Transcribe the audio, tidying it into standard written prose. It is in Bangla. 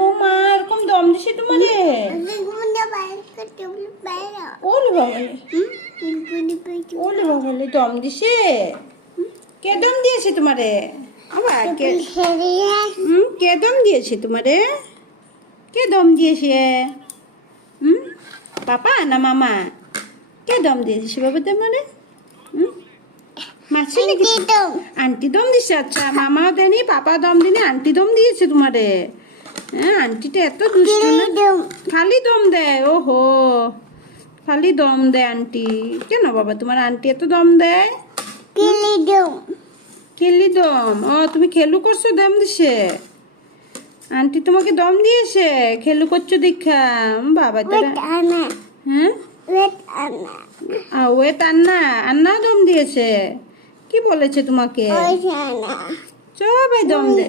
ও মা, এরকম দম দিছে তোমারে? ওলে বাবালে, ওলে বাবালে, দম দিছে? কে দম দিয়েছে তোমারে? আবার কে দম দিয়েছে তোমারে? কে দম দিয়েছে? পাপা না মামা? কে দম দিয়েছে বাবা তোমারে? মাছি নাকি? আন্টি দম দিছে? আচ্ছা, মামাও দেয়নি, পাপা দম দিনি, আন্টি দম দিয়েছে তোমারে? হ্যাঁ, আন্টিটা এত দুষ্টু না? খালি দম দেয়? ওহো, খালি দম দেয় আন্টি। কেন বাবা তোমার আন্টি এত দম দেয়? খেলি দম? ও, তুমি খেলু করছো, দম দিছে? আন্টি তোমাকে দম দিয়েছে খেলু করছো দীক্ষা? বাবা তারা, হ্যাঁ, ওয়েট আন্না, আন্না দম দিয়েছে? কি বলেছে তোমাকে? সবাই দম দেয়।